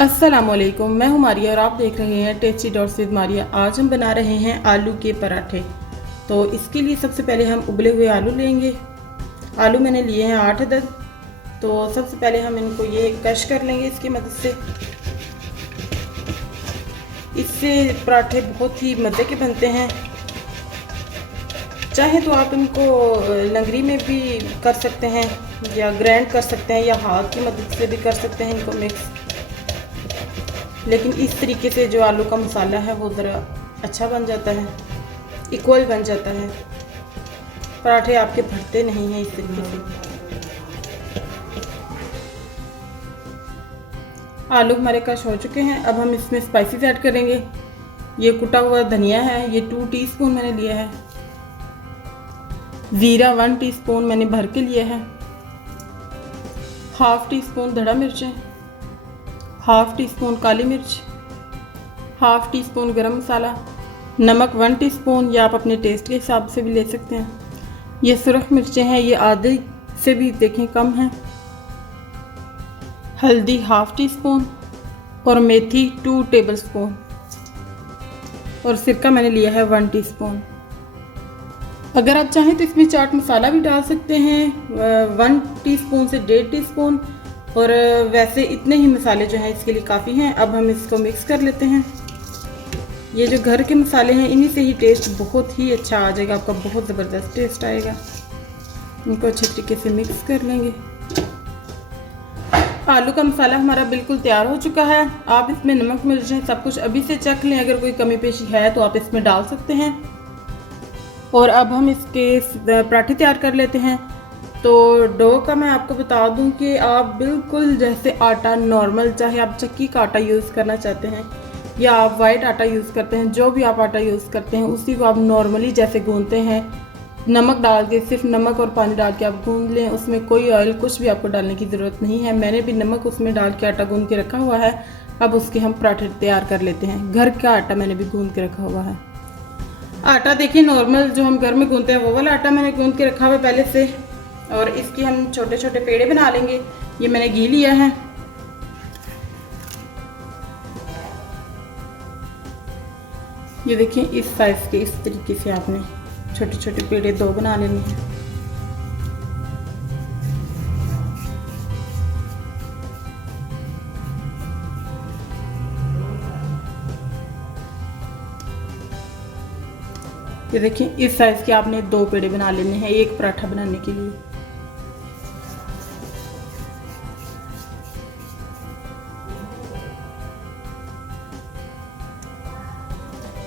अस्सलामुअलैकुम, मैं हूं मारिया और आप देख रहे हैं टेस्टी डॉट्स विद मारिया। आज हम बना रहे हैं आलू के पराठे। तो इसके लिए सबसे पहले हम उबले हुए आलू लेंगे। आलू मैंने लिए हैं 8 अदद। तो सबसे पहले हम इनको ये कश कर लेंगे इसकी मदद से। इससे पराठे बहुत ही मज़े के बनते हैं। चाहे तो आप इनको लंगरी में भी कर सकते हैं या ग्राइंड कर सकते हैं या हाथ की मदद से भी कर सकते हैं इनको मिक्स। लेकिन इस तरीके से जो आलू का मसाला है वो ज़रा अच्छा बन जाता है, इक्वल बन जाता है। पराठे आपके फटते नहीं हैं इस तरीके से। आलू हमारे कश हो चुके हैं। अब हम इसमें स्पाइसेस ऐड करेंगे। ये कुटा हुआ धनिया है, ये 2 टीस्पून मैंने लिया है। ज़ीरा 1 टीस्पून मैंने भर के लिया है। हाफ़ टी स्पून धड़ा मिर्चें, हाफ़ टी स्पून काली मिर्च, हाफ़ टी स्पून गरम मसाला, नमक 1 टीस्पून या आप अपने टेस्ट के हिसाब से भी ले सकते हैं। ये सुरख मिर्चें हैं, ये आधे से भी देखें कम है। हल्दी हाफ़ टी स्पून और मेथी 2 टेबलस्पून और सिरका मैंने लिया है 1 टीस्पून। अगर आप चाहें तो इसमें चाट मसाला भी डाल सकते हैं 1 टीस्पून से 1.5 टीस्पून। और वैसे इतने ही मसाले जो हैं इसके लिए काफ़ी हैं। अब हम इसको मिक्स कर लेते हैं। ये जो घर के मसाले हैं इन्हीं से ही टेस्ट बहुत ही अच्छा आ जाएगा, आपका बहुत ज़बरदस्त टेस्ट आएगा। इनको अच्छे तरीके से मिक्स कर लेंगे। आलू का मसाला हमारा बिल्कुल तैयार हो चुका है। आप इसमें नमक मिर्चें सब कुछ अभी से चख लें, अगर कोई कमी पेशी है तो आप इसमें डाल सकते हैं। और अब हम इसके पराठे तैयार कर लेते हैं। तो डो का मैं आपको बता दूं कि आप बिल्कुल जैसे आटा नॉर्मल, चाहे आप चक्की का आटा यूज़ करना चाहते हैं या आप वाइट आटा यूज़ करते हैं, जो भी आप आटा यूज़ करते हैं उसी को आप नॉर्मली जैसे गूंदते हैं, नमक डाल के, सिर्फ नमक और पानी डाल के आप गूंद लें। उसमें कोई ऑयल कुछ भी आपको डालने की ज़रूरत नहीं है। मैंने भी नमक उसमें डाल के आटा गूंद के रखा हुआ है। अब उसके हम पराठे तैयार कर लेते हैं। घर का आटा मैंने भी गूंद के रखा हुआ है। आटा देखिए नॉर्मल जो हम घर में गूंदते हैं वो वाला आटा मैंने गूंद के रखा हुआ है पहले से। और इसकी हम छोटे छोटे पेड़े बना लेंगे। ये मैंने घी लिया है। ये देखिए इस साइज के, इस तरीके से आपने छोटे छोटे पेड़े 2 बना लेने हैं। ये देखिए इस साइज के आपने 2 पेड़े बना लेने हैं एक पराठा बनाने के लिए।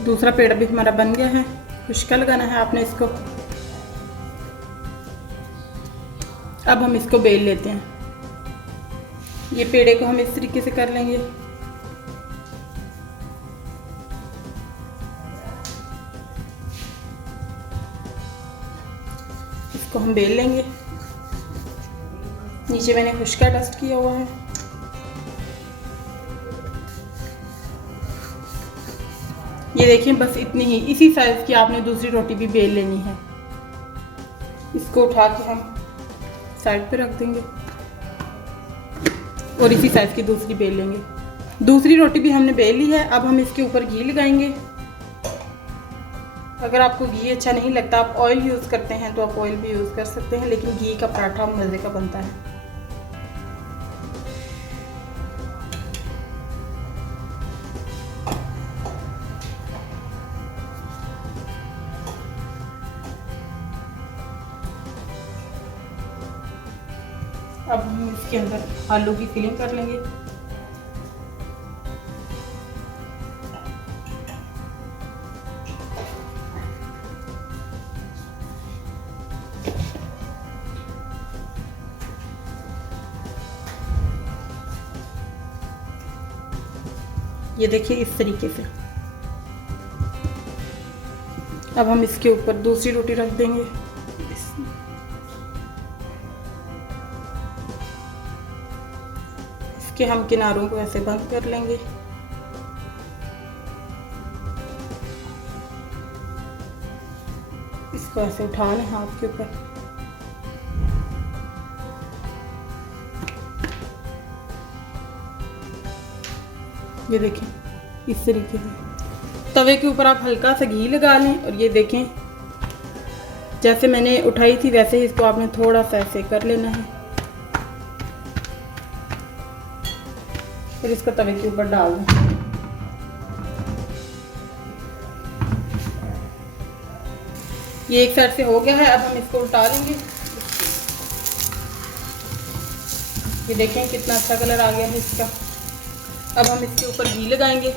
दूसरा पेड़ भी हमारा बन गया है। खुश्का लगाना है आपने इसको। अब हम इसको बेल लेते हैं। ये पेड़े को हम इस तरीके से कर लेंगे। इसको हम बेल लेंगे। नीचे मैंने खुश्का डस्ट किया हुआ है। ये देखिए बस इतनी ही, इसी साइज़ की आपने दूसरी रोटी भी बेल लेनी है। इसको उठा के हम साइड पे रख देंगे और इसी साइज़ की दूसरी बेल लेंगे। दूसरी रोटी भी हमने बेल ली है। अब हम इसके ऊपर घी लगाएंगे। अगर आपको घी अच्छा नहीं लगता, आप ऑयल यूज़ करते हैं तो आप ऑयल भी यूज़ कर सकते हैं, लेकिन घी का पराठा मज़े का बनता है। अब हम इसके अंदर आलू की फिलिंग कर लेंगे। ये देखिए इस तरीके से। अब हम इसके ऊपर दूसरी रोटी रख देंगे। इसके हम किनारों को ऐसे बंद कर लेंगे। इसको ऐसे उठा लें हाथ के ऊपर। ये देखें इस तरीके से। तवे के ऊपर आप हल्का सा घी लगा लें और ये देखें जैसे मैंने उठाई थी वैसे ही इसको आपने थोड़ा सा ऐसे कर लेना है, फिर इसको तवे के ऊपर डाल दें। ये एक साइड से हो गया है, अब हम इसको उल्टा लेंगे। ये देखें कितना अच्छा कलर आ गया है इसका। अब हम इसके ऊपर घी लगाएंगे।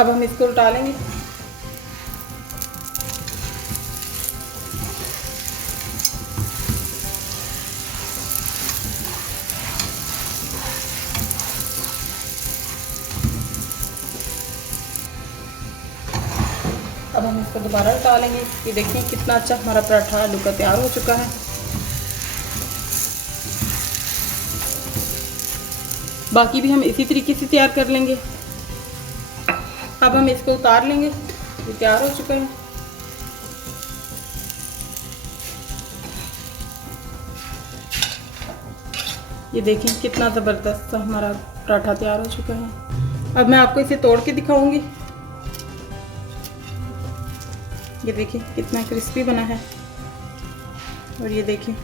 अब हम इसको उल्टा लेंगे। अब हम इसको दोबारा उल्टा लेंगे। ये देखिए कितना अच्छा हमारा पराठा आलू का तैयार हो चुका है। बाकी भी हम इसी तरीके से तैयार कर लेंगे। अब हम इसको उतार लेंगे। ये तैयार हो चुका है। ये देखें कितना ज़बरदस्त हमारा पराठा तैयार हो चुका है। अब मैं आपको इसे तोड़ के दिखाऊंगी। ये देखिए कितना क्रिस्पी बना है। और ये देखिए,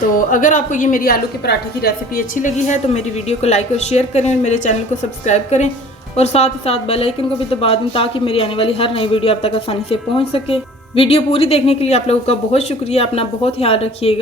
तो अगर आपको ये मेरी आलू के पराठे की रेसिपी अच्छी लगी है तो मेरी वीडियो को लाइक और शेयर करें और मेरे चैनल को सब्सक्राइब करें और साथ ही साथ बेल आइकन को भी दबा दें ताकि मेरी आने वाली हर नई वीडियो आप तक आसानी से पहुंच सके। वीडियो पूरी देखने के लिए आप लोगों का बहुत शुक्रिया। अपना बहुत ख्याल रखिएगा।